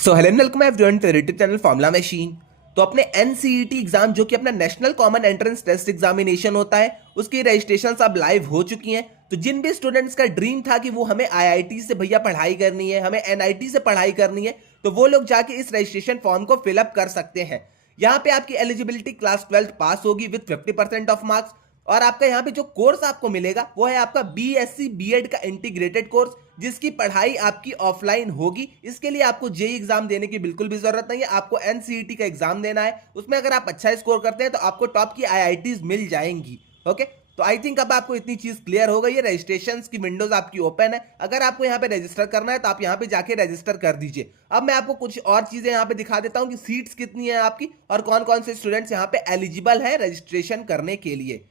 So hello welcome everyone to YouTube channel Formula Machine. तो अपने NCET exam जो कि अपना national common entrance test examination होता है उसकी रजिस्ट्रेशन अब लाइव हो चुकी हैं। तो जिन भी स्टूडेंट्स का ड्रीम था कि वो हमें आईआईटी से भैया पढ़ाई करनी है, हमें एनआईटी से पढ़ाई करनी है, तो वो लोग जाके इस रजिस्ट्रेशन फॉर्म को फिलअप कर सकते हैं। यहाँ पे आपकी एलिजिबिलिटी क्लास 12 पास होगी विद 50% ऑफ मार्क्स। और आपका यहाँ पे जो कोर्स आपको मिलेगा वो है आपका बीएससी बीएड का इंटीग्रेटेड कोर्स, जिसकी पढ़ाई आपकी ऑफलाइन होगी। इसके लिए आपको जेई एग्जाम देने की बिल्कुल भी जरूरत नहीं है, आपको एनसीईटी का एग्जाम देना है। उसमें अगर आप अच्छा स्कोर करते हैं तो आपको टॉप की आईआईटीज मिल जाएंगी। ओके, तो आई थिंक अब आपको इतनी चीज क्लियर हो गई है। रजिस्ट्रेशन की विंडोज आपकी ओपन है। अगर आपको यहाँ पे रजिस्टर करना है तो आप यहाँ पे जाके रजिस्टर कर दीजिए। अब मैं आपको कुछ और चीजें यहाँ पे दिखा देता हूँ कि सीट्स कितनी है आपकी और कौन कौन से स्टूडेंट्स यहाँ पे एलिजिबल है रजिस्ट्रेशन करने के लिए।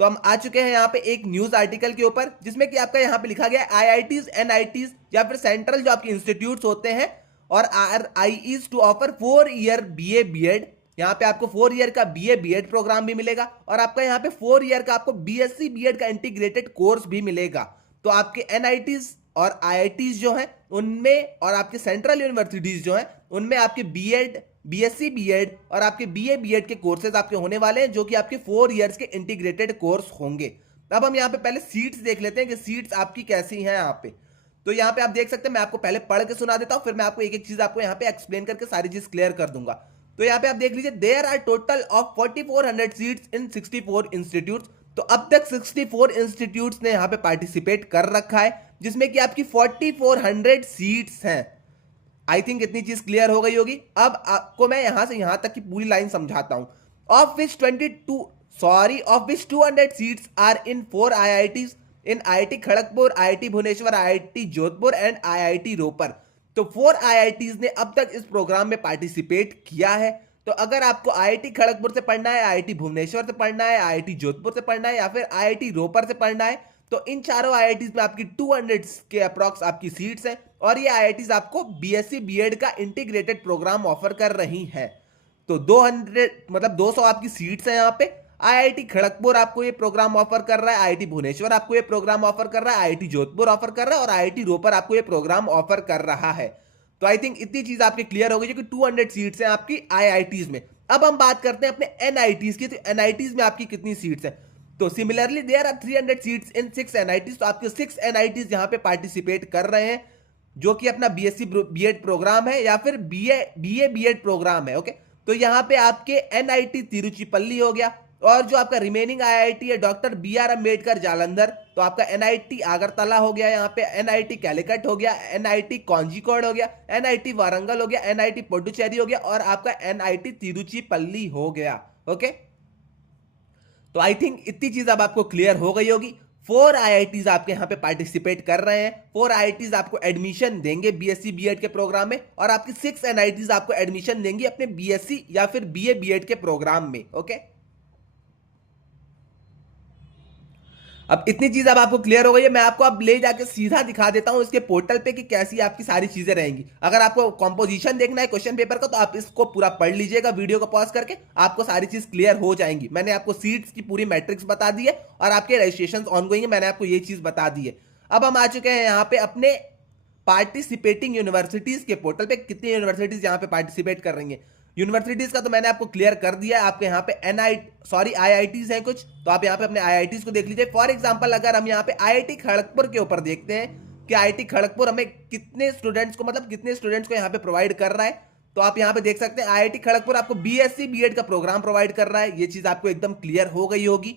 तो हम आ चुके हैं यहाँ पे एक न्यूज आर्टिकल के ऊपर, जिसमें कि आपका यहाँ पे लिखा गया है आईआईटीज एनआईटीज या फिर सेंट्रल जो आपके इंस्टीट्यूट्स होते हैं और RIEs to offer 4 year BA BEd. यहाँ पे आपको 4 ईयर का बीए बीएड प्रोग्राम भी मिलेगा और आपका यहाँ पे 4 ईयर का आपको बीएससी बीएड का इंटीग्रेटेड कोर्स भी मिलेगा। तो आपके एनआईटीज और आईआईटीज जो हैं उनमें और आपके सेंट्रल यूनिवर्सिटीज जो हैं उनमें आपके बीएड बीएससी बीएड और आपके बीए बीएड के कोर्सेज आपके होने वाले हैं, जो कि आपके 4 ईयर्स के इंटीग्रेटेड कोर्स होंगे। अब हम यहाँ पे पहले सीट्स देख लेते हैं कि सीट्स आपकी कैसी हैं यहाँ पे। तो यहाँ पे आप देख सकते हैं, मैं आपको पहले पढ़ के सुना देता हूँ, फिर मैं आपको एक एक चीज आपको यहाँ पे एक्सप्लेन करके सारी चीज क्लियर कर दूंगा। तो यहाँ पे आप देख लीजिए, there are total of 4400 seats in 64 institute. तो अब तक 64 इंस्टीट्यूट्स ने यहाँ पे पार्टिसिपेट कर रखा है, जिसमें कि आपकी 4400 सीट्स हैं। आई थिंक इतनी चीज क्लियर हो गई होगी। अब आपको मैं यहां से यहां तक की पूरी लाइन समझाता हूं। Of which 200 seats are in 4 IITs in IIT Kharagpur, IIT Bhubaneswar, IIT Jodhpur and IIT Ropar. तो 4 आईआईटीज ने अब तक इस प्रोग्राम में पार्टिसिपेट किया है। तो अगर आपको आईआईटी खड़गपुर से पढ़ना है, आईआईटी भुवनेश्वर से पढ़ना है, आईआईटी जोधपुर से पढ़ना है या फिर आईआईटी रोपर से पढ़ना है, तो इन चारों आईआईटीज में आपकी 200 के अप्रॉक्स आपकी सीट्स हैं और ये आईआईटीज आपको बीएससी बीएड का इंटीग्रेटेड प्रोग्राम ऑफर कर रही हैं। तो 200 मतलब 200 आपकी सीट्स हैं यहाँ पे। आईआईटी खड़गपुर आपको ये प्रोग्राम ऑफर कर रहा है, आईआईटी भुवनेश्वर आपको ये प्रोग्राम ऑफर कर रहा है, आईआईटी जोधपुर ऑफर कर रहा है और आईआईटी रोपर आपको ये प्रोग्राम ऑफर कर रहा है। तो आई थिंक इतनी चीज आपकी क्लियर हो गई कि 200 सीट्स हैं आपकी आईआईटीज में। अब हम बात करते हैं अपने एनआईटीज की। तो एनआईटीज में आपकी कितनी सीट्स हैं? तो similarly there are 300 seats in 6 NITs. तो आपके 6 एनआईटीज यहां पे पार्टिसिपेट कर रहे हैं, जो कि अपना बीएससी बीएड प्रोग्राम है या फिर बीए बीएड प्रोग्राम है। ओके, तो यहां पे आपके एनआईटी तिरुचिपल्ली हो गया और जो आपका रिमेनिंग आईआईटी है डॉक्टर बीआर अंबेडकर जालंधर, तो आपका एनआईटी आगरतला हो गया, यहाँ पे एनआईटी कैलिकट हो गया, एनआईटी कॉन्जिकोड हो गया, एनआईटी वारंगल हो गया, एनआईटी पुडुचेरी हो गया और आपका एनआईटी तिरुचिपल्ली हो गया। ओके, तो आई थिंक इतनी चीज अब आपको क्लियर हो गई होगी। 4 आईआईटीज आपके यहाँ पे पार्टिसिपेट कर रहे हैं। 4 आईआईटीज आपको एडमिशन देंगे बीएससी बीएड के प्रोग्राम में और आपकी 6 एनआईटीज आपको एडमिशन देंगी अपने बीएससी या फिर बीए बीएड के प्रोग्राम में। ओके, अब इतनी चीज अब आपको क्लियर हो गई है। मैं आपको अब ले जाके सीधा दिखा देता हूं इसके पोर्टल पे कि कैसी आपकी सारी चीजें रहेंगी। अगर आपको कंपोजिशन देखना है क्वेश्चन पेपर का तो आप इसको पूरा पढ़ लीजिएगा, वीडियो को पॉज करके आपको सारी चीज क्लियर हो जाएंगी। मैंने आपको सीट्स की पूरी मैट्रिक्स बता दी है और आपके रजिस्ट्रेशन ऑनगोइंग है, मैंने आपको ये चीज बता दी है। अब हम आ चुके हैं यहाँ पे अपने पार्टिसिपेटिंग यूनिवर्सिटीज के पोर्टल पे। कितनी यूनिवर्सिटीज यहाँ पे पार्टिसिपेट कर रही है यूनिवर्सिटीज का तो मैंने आपको क्लियर कर दिया है। आपके यहाँ पे आईआईटीज हैं कुछ, तो आप यहाँ पे अपने आईआईटीज को देख लीजिए। फॉर एग्जांपल अगर हम यहाँ पे आईआईटी खड़गपुर के ऊपर देखते हैं कि आईआईटी खड़गपुर हमें कितने स्टूडेंट्स को यहाँ पे प्रोवाइड कर रहा है, तो आप यहाँ पे देख सकते हैं आईआईटी खड़गपुर आपको बीएससी बीएड का प्रोग्राम प्रोवाइड कर रहा है। ये चीज आपको एकदम क्लियर हो गई होगी।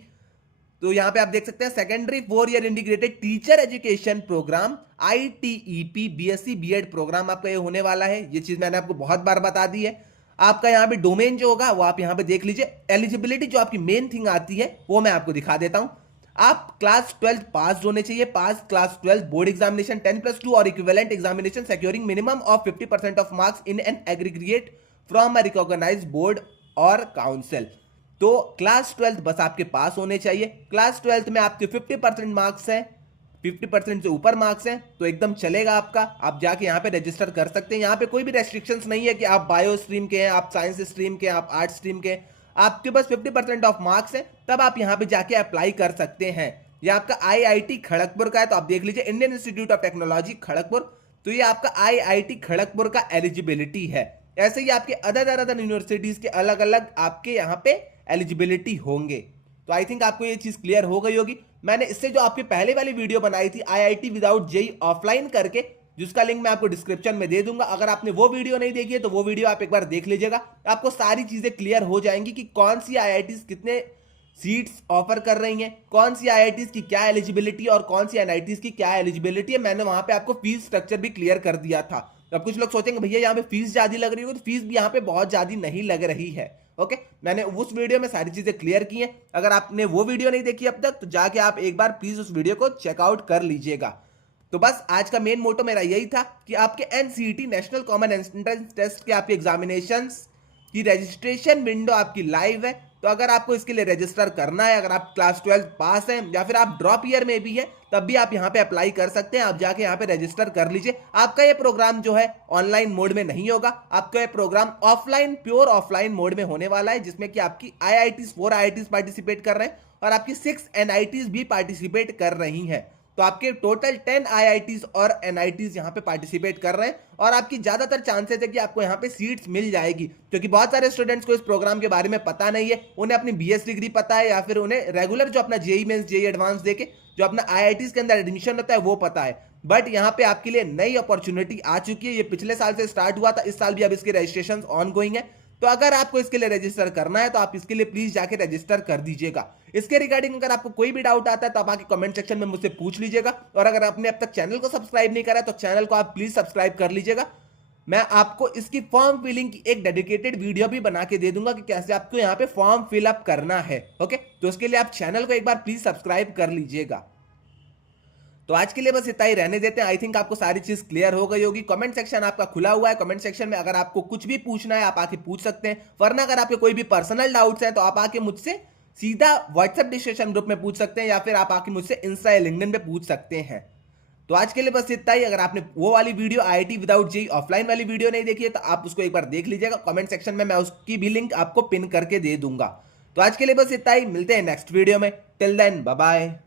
तो यहाँ पे आप देख सकते हैं secondary 4 year integrated teacher education program ITEP BSc BEd program आपका ये होने वाला है। ये चीज मैंने आपको बहुत बार बता दी है। आपका यहाँ पे डोमेन जो होगा वो आप यहाँ पे देख लीजिए। एलिजिबिलिटी जो आपकी मेन थिंग आती है वो मैं आपको दिखा देता हूं। आप क्लास 12 पास होने चाहिए, पास क्लास 12 बोर्ड एग्जामिनेशन 10+2 और equivalent examination securing minimum of 50% of marks in an aggregate from a recognized board और काउंसिल। तो क्लास 12 बस आपके पास होने चाहिए। क्लास 12 में आपके 50% मार्क्स हैं, 50% से ऊपर मार्क्स हैं तो एकदम चलेगा आपका। आप जाके यहाँ पे रजिस्टर कर सकते हैं। यहाँ पे कोई भी रेस्ट्रिक्शंस नहीं है कि आप बायो स्ट्रीम के हैं, आप साइंस स्ट्रीम के हैं, आप आर्ट्स स्ट्रीम के हैं। आपके पास 50% ऑफ मार्क्स हैं तब आप यहाँ पे जाके अप्लाई कर सकते हैं। यह आपका आईआईटी खड़गपुर का है, तो आप देख लीजिए Indian institute of technology Kharagpur. तो तो ये आपका आईआईटी खड़गपुर का एलिजिबिलिटी है। ऐसे ही आपके अदर यूनिवर्सिटीज के अलग अलग आपके यहाँ पे एलिजिबिलिटी होंगे। तो आई थिंक आपको ये चीज क्लियर हो गई होगी। मैंने इससे जो आपकी पहले वाली वीडियो बनाई थी आईआईटी विदाउट जेई ऑफलाइन करके, जिसका लिंक मैं आपको डिस्क्रिप्शन में दे दूंगा, अगर आपने वो वीडियो नहीं देखी है तो वो वीडियो आप एक बार देख लीजिएगा। आपको सारी चीजें क्लियर हो जाएंगी कि कौन सी आईआईटीज कितने सीट्स ऑफर कर रही हैं, कौन सी आईआईटीज की क्या एलिजिबिलिटी और कौन सी एनआईटीज की क्या एलिजिबिलिटी है। मैंने वहां पे आपको फीस स्ट्रक्चर भी क्लियर कर दिया था। अब कुछ लोग सोचेंगे भैया यहाँ पे फीस ज्यादा लग रही होगी, तो फीस भी यहाँ पे बहुत ज्यादा नहीं लग रही है। ओके, मैंने उस वीडियो में सारी चीजें क्लियर की हैं। अगर आपने वो वीडियो नहीं देखी अब तक तो जाके आप एक बार प्लीज उस वीडियो को चेकआउट कर लीजिएगा। तो बस आज का मेन मोटो मेरा यही था कि आपके NCET national common entrance test के आपके एग्जामिनेशंस की रजिस्ट्रेशन विंडो आपकी लाइव है। तो अगर आपको इसके लिए रजिस्टर करना है, अगर आप क्लास 12 पास हैं या फिर आप ड्रॉप ईयर में भी हैं, तब भी आप यहाँ पे अप्लाई कर सकते हैं। आप जाके यहाँ पे रजिस्टर कर लीजिए। आपका ये प्रोग्राम जो है ऑनलाइन मोड में नहीं होगा, आपका ये program offline, pure offline mode में होने वाला है, जिसमें कि आपकी आईआईटीज 4 आईआईटीज पार्टिसिपेट कर रहे हैं और आपकी 6 एनआईटीज भी पार्टिसिपेट कर रही हैं। तो आपके टोटल 10 आईआईटीज और एनआईटीज यहाँ पे पार्टिसिपेट कर रहे हैं और आपकी ज्यादातर चांसेस है कि आपको यहाँ पे सीट्स मिल जाएगी, क्योंकि बहुत सारे स्टूडेंट्स को इस प्रोग्राम के बारे में पता नहीं है। उन्हें अपनी बीएस डिग्री पता है या फिर उन्हें रेगुलर जो अपना जेई मेंस जेई एडवांस देके जो अपना आईआईटीज के अंदर एडमिशन होता है वो पता है। बट यहाँ पे आपके लिए नई अपॉर्चुनिटी आ चुकी है। ये पिछले साल से स्टार्ट हुआ था, इस साल भी अब इसके रजिस्ट्रेशन ऑन गोइंग है। तो अगर आपको इसके लिए रजिस्टर करना है तो आप इसके लिए प्लीज जाके रजिस्टर कर दीजिएगा। इसके रिगार्डिंग अगर आपको कोई भी डाउट आता है तो आप आके कमेंट सेक्शन में मुझसे पूछ लीजिएगा। और अगर आपने अब तक चैनल को सब्सक्राइब नहीं करा तो चैनल को आप प्लीज सब्सक्राइब कर लीजिएगा। मैं आपको इसकी फॉर्म फिलिंग की एक डेडिकेटेड वीडियो भी बना के दे दूंगा कि कैसे आपको यहाँ पे फॉर्म फिलअप करना है। ओके, तो उसके लिए आप चैनल को एक बार प्लीज सब्सक्राइब कर लीजिएगा। तो आज के लिए बस इतना ही रहने देते हैं। आई थिंक आपको सारी चीज क्लियर हो गई होगी। कमेंट सेक्शन आपका खुला हुआ है। कमेंट सेक्शन में अगर आपको कुछ भी पूछना है आप आके पूछ सकते हैं, वरना अगर आपके कोई भी पर्सनल डाउट्स हैं तो आप आके मुझसे सीधा व्हाट्सएप डिस्कशन ग्रुप में पूछ सकते हैं या फिर आप आके मुझसे इंस्टा या लिंक्डइन पे पूछ सकते हैं। तो आज के लिए बस इतना ही। अगर आपने वो वाली video IIT without JEE offline वाली वीडियो नहीं देखी है तो आप उसको एक बार देख लीजिएगा। कमेंट सेक्शन में मैं उसकी भी लिंक आपको पिन करके दे दूंगा। तो आज के लिए बस इतना ही, मिलते हैं नेक्स्ट वीडियो में। Till then bye bye.